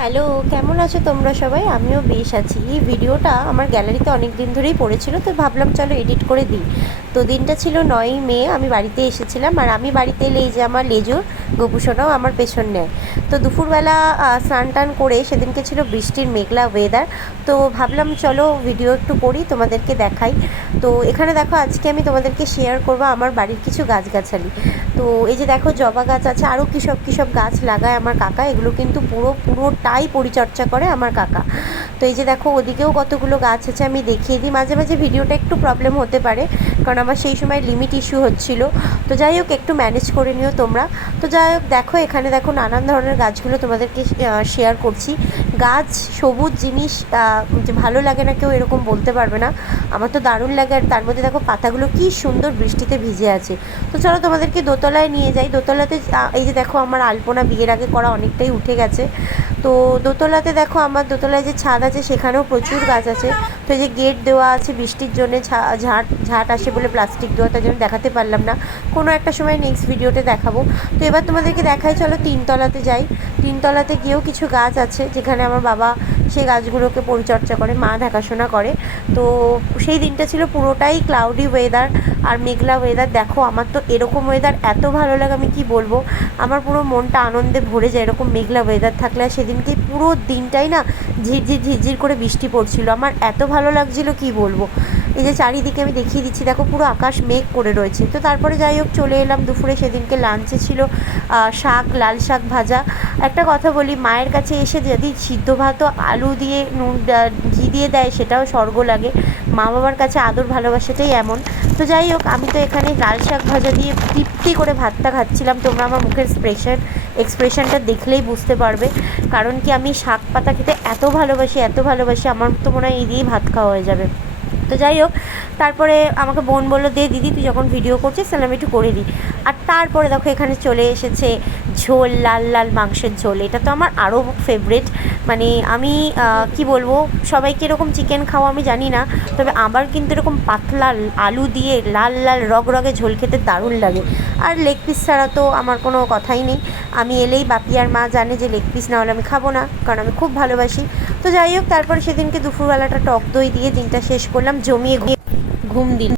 Hello, কেমন আছো তোমরা সবাই? আমিও বেশ আছি। এই ভিডিওটা আমার গ্যালারিতে অনেক দিন ধরেই পড়েছিল, তো ভাবলাম চলো এডিট করে দিই। তো দিনটা ছিল 9ই মে, আমি বাড়িতে এসেছিলাম। আর আমি বাড়িতে এলে এই যে আমার লেজুর গোপুসোনাও আমার পেছন নেয়। তো দুপুরবেলা স্নান টান করে সেদিনকে ছিল বৃষ্টির মেঘলা ওয়েদার। তো ভাবলাম চলো ভিডিও একটু করি, তোমাদেরকে দেখাই। তো এখানে দেখো, আজকে আমি তোমাদেরকে শেয়ার করবো আমার বাড়ির কিছু গাছগাছালি। তো এই যে দেখো, জবা গাছ আছে, আরও কী সব গাছ লাগায় আমার কাকা। এগুলো কিন্তু পুরোটাই পরিচর্যা করে আমার কাকা। তো এই যে দেখো, ওদিকেও কতগুলো গাছ আছে, আমি দেখিয়ে দিই। মাঝে মাঝে ভিডিওটা একটু প্রবলেম হতে পারে, কারণ আমার সেই সময় লিমিট ইস্যু হচ্ছিল। তো যাই হোক, একটু ম্যানেজ করে নিও তোমরা। তো যাই হোক, দেখো এখানে দেখো নানান ধরনের গাছগুলো তোমাদেরকে শেয়ার করছি। গাছ, সবুজ জিনিস যে ভালো লাগে না কেউ এরকম বলতে পারবে না। আমার তো দারুণ লাগে। আর তার মধ্যে দেখো পাতাগুলো কী সুন্দর বৃষ্টিতে ভিজে আছে। তো চলো তোমাদেরকে দোতলায় নিয়ে যাই। দোতলাতে এই যে দেখো, আমার আলপনা বিয়ের আগে করা অনেকটাই উঠে গেছে। তো দোতলাতে দেখো, আমার দোতলায় যে ছাদ আছে সেখানেও প্রচুর গাছ আছে। তো এই যে গেট দেওয়া আছে, বৃষ্টির জন্যে ঝাঁট আসে বলে প্লাস্টিক দেওয়া, তার জন্য দেখাতে পারলাম না। কোনো একটা সময় নেক্সট ভিডিওতে দেখাবো। তো এবার তোমাদেরকে দেখাই, চলো তিনতলাতে যাই। তিনতলাতে গিয়েও কিছু গাছ আছে, যেখানে আমার বাবা সেই গাছগুলোকে পরিচর্যা করে, মা দেখাশোনা করে। তো সেই দিনটা ছিল পুরোটাই ক্লাউডি ওয়েদার আর মেঘলা ওয়েদার। দেখো, আমার তো এরকম ওয়েদার এত ভালো লাগে, আমি কি বলবো। আমার পুরো মনটা আনন্দে ভরে যায় এরকম মেঘলা ওয়েদার থাকলে। আর সেদিনকে পুরো দিনটাই না ঝিরঝির করে বৃষ্টি পড়ছিল, আমার এত ভালো লাগছিল কি বলবো। এই যে চারিদিকে আমি দেখিয়ে দিচ্ছি, দেখো পুরো আকাশ মেঘ করে রয়েছে। তো তারপরে যাই হোক, চলে এলাম দুপুরে। সেদিনকে লাঞ্চে ছিল শাক, লাল শাক ভাজা। একটা কথা বলি, মায়ের কাছে এসে যদি সিদ্ধ ভাত আলু দিয়ে নুন ঘি দিয়ে দেয়, সেটাও স্বর্গ লাগে। মা বাবার কাছে আদর ভালোবাসাটাই এমন। তো যাই হোক, আমি তো এখানে লাল শাক ভাজা দিয়ে তৃপ্তি করে ভাতটা খাচ্ছিলাম। তোমরা আমার মুখের এক্সপ্রেশনটা দেখলেই বুঝতে পারবে। কারণ কি, আমি শাক পাতা খেতে এত ভালোবাসি, আমার তো মনে হয় এই দিয়েই ভাত খাওয়া হয়ে যাবে। তো যাই হোক, তারপরে আমাকে বোন বললো, দে দিদি, তুই যখন ভিডিও করছিস তাহলে আমি একটু করে দিই। আর তারপরে দেখো, এখানে চলে এসেছে ঝোল, লাল লাল মাংসের ঝোল। এটা তো আমার আরও ফেভারিট। মানে আমি কি বলবো, সবাইকে এরকম চিকেন খাওয়া আমি জানি না, তবে আমার কিন্তু এরকম পাতলা আলু দিয়ে লাল লাল রগরগে ঝোল খেতে দারুণ লাগে। আর লেগ পিস ছাড়া তো আমার কোনো কথাই নেই। আমি এলেই বাপি আর মা জানে যে লেগ পিস না হলে আমি খাবো না, কারণ আমি খুব ভালোবাসি। তো যাই হোক, তারপর সেদিনকে দুপুরবেলাটা টক দই দিয়ে দিনটা শেষ করলাম, জমিয়ে ঘুম দিন।